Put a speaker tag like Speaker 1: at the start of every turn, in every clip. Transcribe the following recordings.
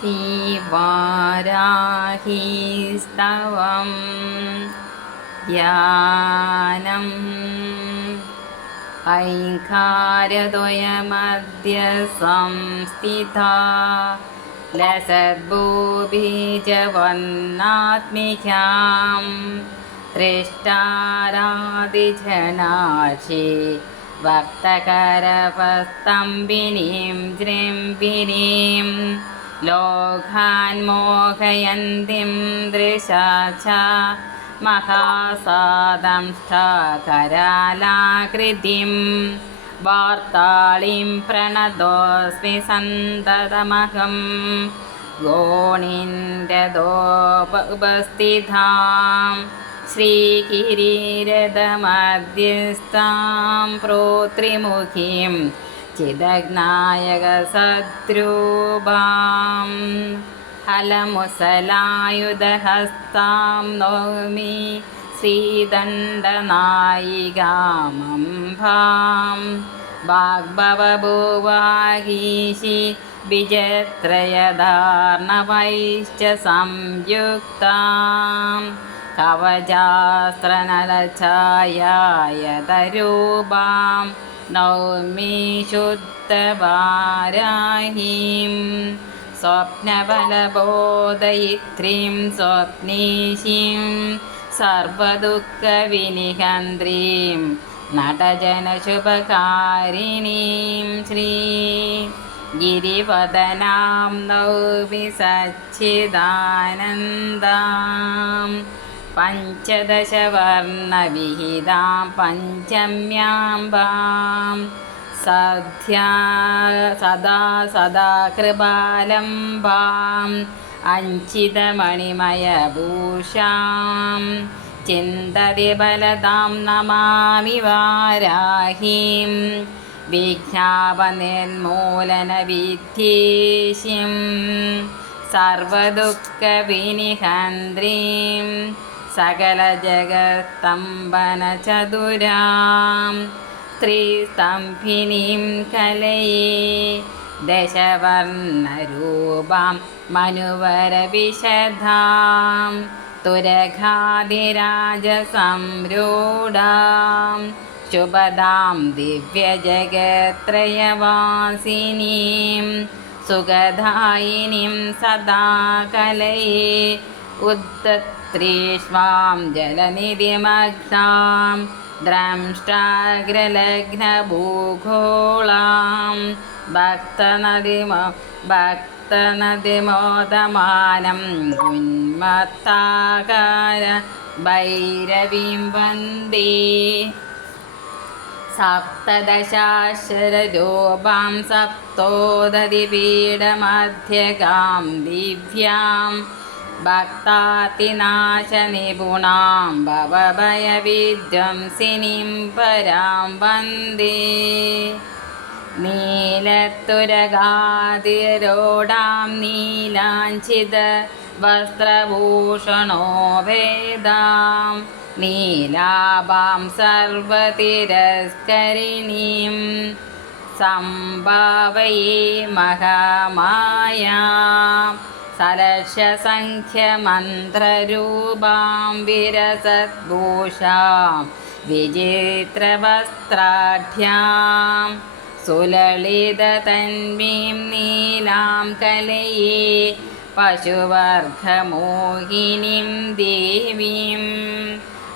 Speaker 1: श्रीवाराहीस्तवं ध्यानम् ऐङ्कारद्वयमद्य संस्थिता लसद्भूबीजवन्नात्मिकां त्रिष्टारादिजनाशे वक्तकरपस्तम्बिनीं लोकान् मोहयन्तीं दृशा च महासादंष्टाकरालाकृतिं वार्ताळीं प्रणतोऽस्मि सन्ततमहं गोणिन्ददोपस्थितां श्रीकिरीरदमध्यस्थां प्रोत्रिमुखीं चिदग्नायकसद्रूपा हलमुसलायुधहस्तां नौमि श्रीदण्डनायिकामम्भां वाग्भवभुवागीषि विजत्रयदार्णवैश्च संयुक्तां कवचास्त्रनलच्छायायतरूपां नौमि शुद्धवाराहीम् स्वप्नबलबोधयित्रीं स्वप्नीशीं सर्वदुःखविनिहन्त्रीं नटजनशुभकारिणीं श्री गिरिवदनां नौमि सच्चिदानन्दां पञ्चदशवर्णविहितां पञ्चम्याम्बाम् സദ്ധ്യാ സദാ സദാ സദാകൃപാലംബാം അഞ്ചിതമണിമയഭൂഷാം. ചിന്തതി ബലതാം നമാമി വാരാഹീം. വിജ്ഞാപനിർമൂലനവിദ്യേശിം സർവദുഃഖവിനിഹന്ത്രീം. ചതുരാം स्त्रीस्तम्भिनीं कलये दशवर्णरूपां मनुवरविशदां तुरघादिराजसंरूढां शुभदां दिव्यजगत्त्रयवासिनीं सुगधायिनीं सदा कलये उद्दत्रीष्वां जलनिधिमग्नां द्रंष्टाग्रलग्नभूगोळां भक्तनदिम भक्तनदिमोदमानं उन्मत्ताकार भैरवीं वन्दे सप्तदशाक्षररूपां सप्तोदधिपीडमध्यगां दिव्यां भक्तातिनाशनिपुणां भवभयविध्वंसिनीं परां वन्दे। नीलतुरगादिरोढां नीलाञ्छित वस्त्रभूषणो भेदां नीलाभां सर्वतिरस्करिणीं सम्भावये महामायाम् सलक्षसङ्ख्यमन्त्ररूपां विरसद्भूषां विचित्रवस्त्राढ्यां सुललिततन्वीं नीलां कलये पशुवर्गमोहिनीं देवीं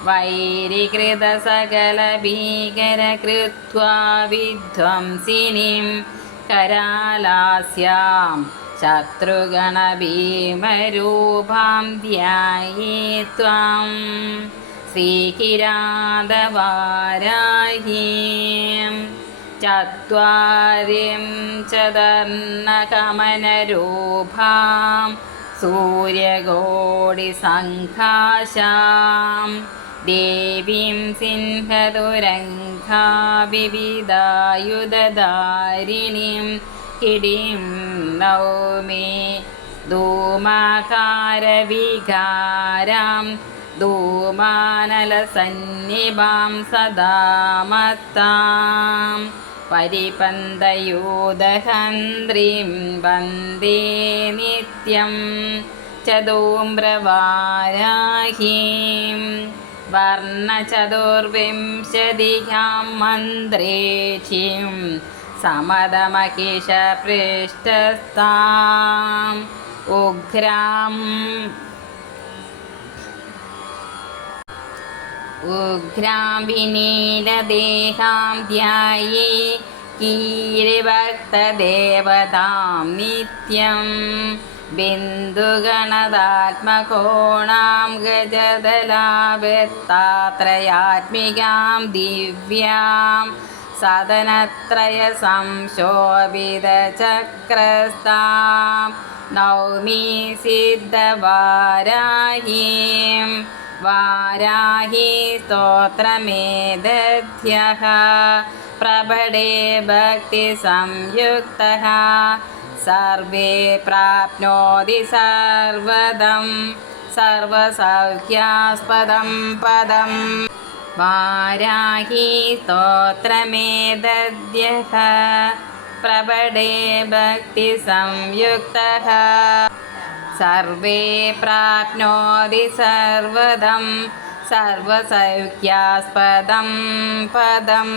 Speaker 1: वैरिकृतसकलभीकरकृत्वा विध्वंसिनीं करालास्याम् ശത്രുഗണഭീമരൂപാം ധ്യായേ ത്വാം. ശ്രീകിരാതവാരാഹീം. ചത്വാരിം ചതർണകമനരൂപാം. സൂര്യഗോടിസംഘാശാം ദേവീം സിംഹതുരംഘാ വിവിധായുധധാരിണീം. കിടിം നൗമി. ധൂമാകാരവികാരം. ധൂമാനലസന്നിഭാം സദാ മത്താം പരിപന്തയോദഹന്ത്രിം വന്ദേ നിത്യം ചതൂമ്രവാരാഹീം. വർണചതുർവിംശതിയാം മന്ത്രേക്ഷിം समदमकिशपृष्ठस्ताम् उग्राम् उग्रां विनीलदेहां ध्याये कीरिभक्तदेवतां नित्यं बिन्दुगणदात्मकोणां गजदलावृत्तात्रयात्मिकां दिव्यां सदनत्रयसंशोभितचक्रस्तां नौमि सिद्धवाराहीं वाराही स्तोत्रमेदध्यः प्रबडे भक्तिसंयुक्तः सर्वे प्राप्नोति सर्वदं सर्वसौख्यास्पदं पदम् वाराही स्तोत्रमेदद्यः प्रबडे भक्तिसंयुक्तः। सर्वे प्राप्नोति सर्वदं सर्वसौख्यास्पदं पदम्